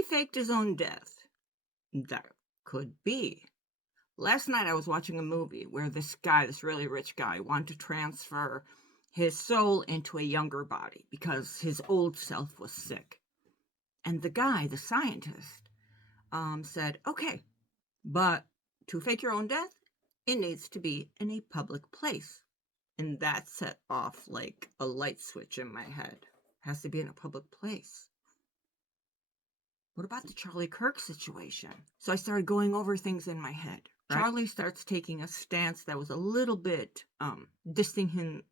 he faked his own death? That could be. Last night I was watching a movie where this guy, this really rich guy, wanted to transfer his soul into a younger body because his old self was sick. And the guy, the scientist, said, okay, but to fake your own death, it needs to be in a public place. And that set off like a light switch in my head. It has to be in a public place. What about the Charlie Kirk situation? So I started going over things in my head. Right? Charlie starts taking a stance that was a little bit distancing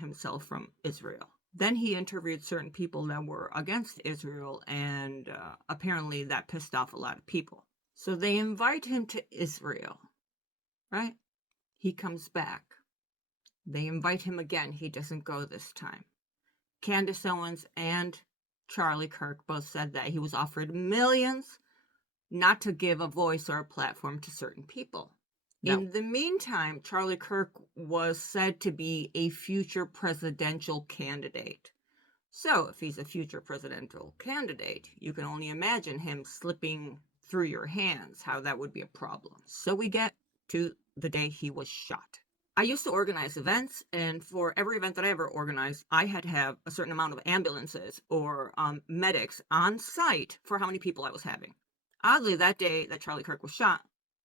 himself from Israel. Then he interviewed certain people that were against Israel, and apparently that pissed off a lot of people. So they invite him to Israel, right? He comes back. They invite him again. He doesn't go this time. Candace Owens and Charlie Kirk both said that he was offered millions not to give a voice or a platform to certain people. No. In the meantime, Charlie Kirk was said to be a future presidential candidate. So if he's a future presidential candidate, you can only imagine him slipping through your hands, how that would be a problem. So we get to the day he was shot. I used to organize events, and for every event that I ever organized, I had to have a certain amount of ambulances or medics on site for how many people I was having. Oddly, that day that Charlie Kirk was shot,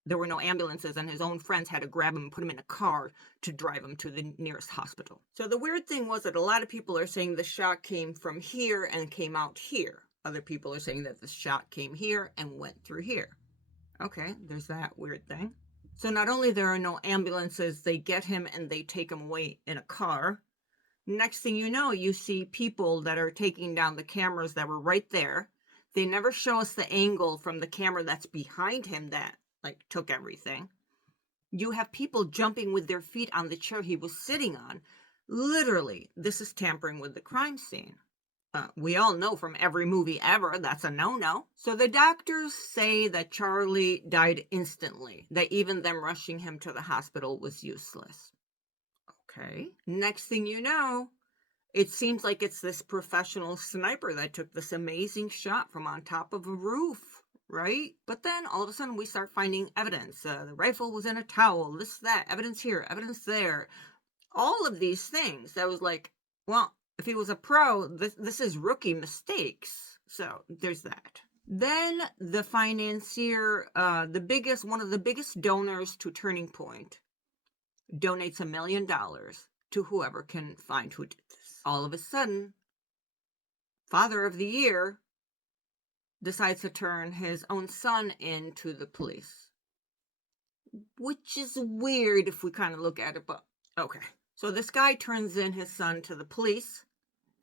there were no ambulances, and his own friends had to grab him and put him in a car to drive him to the nearest hospital. So the weird thing was that a lot of people are saying the shot came from here and came out here. Other people are saying that the shot came here and went through here. Okay, there's that weird thing. So not only there are no ambulances, they get him and they take him away in a car. Next thing you know, you see people that are taking down the cameras that were right there. They never show us the angle from the camera that's behind him that took everything. You have people jumping with their feet on the chair he was sitting on. Literally, this is tampering with the crime scene. We all know from every movie ever that's a no-no. So the doctors say that Charlie died instantly, that even them rushing him to the hospital was useless. Okay. Next thing you know, it seems like it's this professional sniper that took this amazing shot from on top of a roof, right? But then all of a sudden we start finding evidence. The rifle was in a towel, this, that, evidence here, evidence there. All of these things. That was like, well, if he was a pro, this is rookie mistakes. So there's that. Then the financier, one of the biggest donors to Turning Point, donates $1 million to whoever can find who did this. All of a sudden, Father of the Year decides to turn his own son into the police. Which is weird if we kind of look at it, but okay. So this guy turns in his son to the police,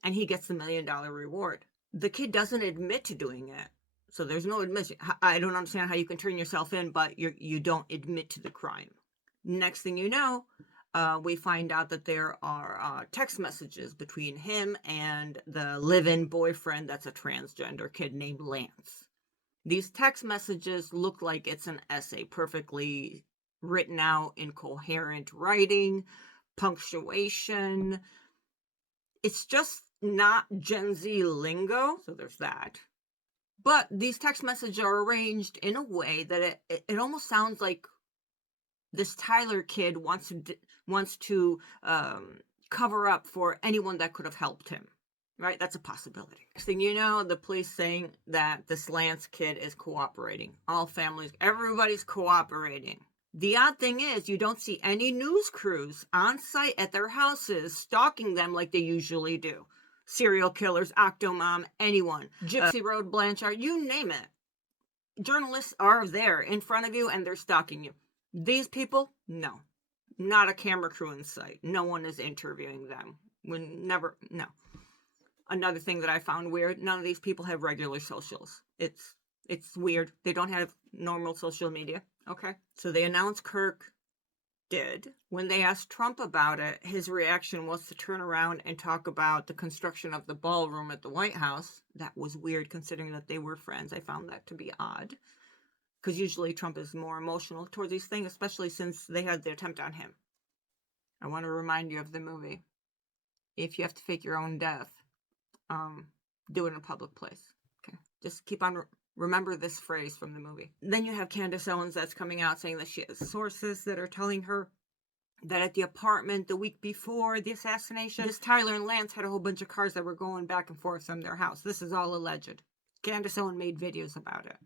and he gets the $1 million reward. The kid doesn't admit to doing it. So there's no admission. I don't understand how you can turn yourself in, but you don't admit to the crime. Next thing you know, we find out that there are text messages between him and the live-in boyfriend that's a transgender kid named Lance. These text messages look like it's an essay, perfectly written out in coherent writing, punctuation. It's just not Gen Z lingo, so there's that. But these text messages are arranged in a way that it almost sounds like this Tyler kid wants to cover up for anyone that could have helped him, right? That's a possibility. Next thing you know, the police saying that this Lance kid is cooperating. All families, everybody's cooperating. The odd thing is you don't see any news crews on site at their houses stalking them like they usually do. Serial killers, Octomom, anyone. Gypsy Road, Blanchard, you name it. Journalists are there in front of you and they're stalking you. These people, no. Not a camera crew in sight. No one is interviewing them. No. Another thing that I found weird, none of these people have regular socials. It's weird. They don't have normal social media. Okay. So they announced Kirk did. When they asked Trump about it, his reaction was to turn around and talk about the construction of the ballroom at the White House. That was weird considering that they were friends. I found that to be odd. Because usually Trump is more emotional towards these things, especially since they had the attempt on him. I want to remind you of the movie. If you have to fake your own death, do it in a public place. Okay. Just keep on, remember this phrase from the movie. Then you have Candace Owens that's coming out saying that she has sources that are telling her that at the apartment the week before the assassination, this Tyler and Lance had a whole bunch of cars that were going back and forth from their house. This is all alleged. Candace Owens made videos about it.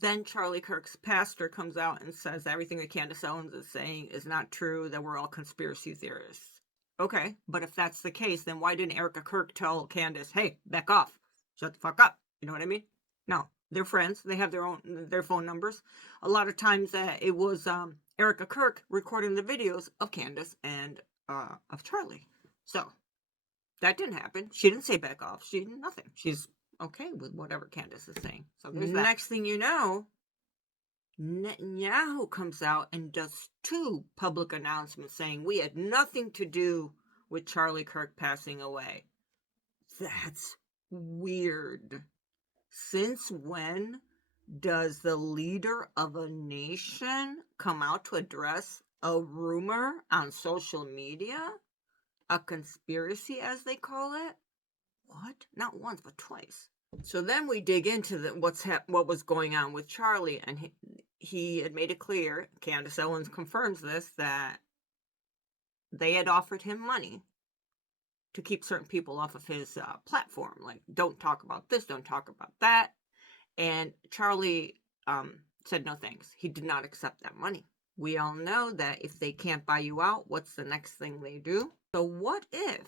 Then Charlie Kirk's pastor comes out and says everything that Candace Owens is saying is not true, that we're all conspiracy theorists. Okay, but if that's the case, then why didn't Erica Kirk tell Candace, hey, back off, shut the fuck up? You know what I mean? No, they're friends. They have their phone numbers. A lot of times it was Erica Kirk recording the videos of Candace and of Charlie. So that didn't happen. She didn't say back off. She did nothing. She's okay with whatever Candace is saying. So there's that. Next thing you know, Netanyahu comes out and does 2 public announcements saying we had nothing to do with Charlie Kirk passing away. That's weird. Since when does the leader of a nation come out to address a rumor on social media? A conspiracy, as they call it? What? Not once, but twice. So then we dig into what was going on with Charlie, and he had made it clear, Candace Owens confirms this, that they had offered him money to keep certain people off of his platform. Like, don't talk about this, don't talk about that. And Charlie said no thanks. He did not accept that money. We all know that if they can't buy you out, what's the next thing they do? So what if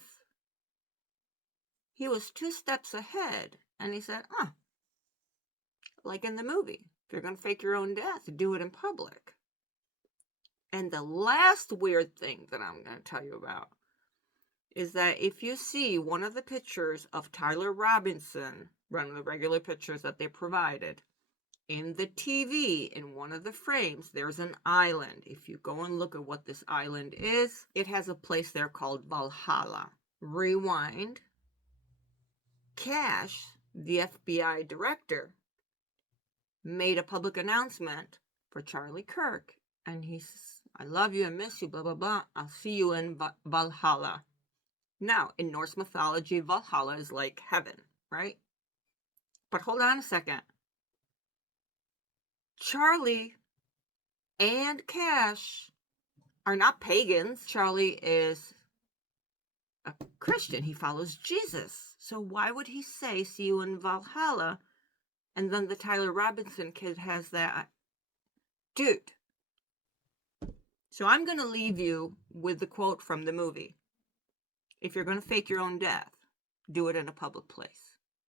he was 2 steps ahead and he said, like in the movie, if you're going to fake your own death, do it in public. And the last weird thing that I'm going to tell you about is that if you see one of the pictures of Tyler Robinson, one of the regular pictures that they provided, in the TV, in one of the frames, there's an island. If you go and look at what this island is, it has a place there called Valhalla. Rewind. Cash, the FBI director, made a public announcement for Charlie Kirk. And he says, I love you and miss you, blah, blah, blah. I'll see you in Valhalla. Now, in Norse mythology, Valhalla is like heaven, right? But hold on a second. Charlie and Cash are not pagans. Charlie is a Christian. He follows Jesus. So why would he say, see you in Valhalla? And then the Tyler Robinson kid has that. Dude. So I'm going to leave you with the quote from the movie. If you're going to fake your own death, do it in a public place.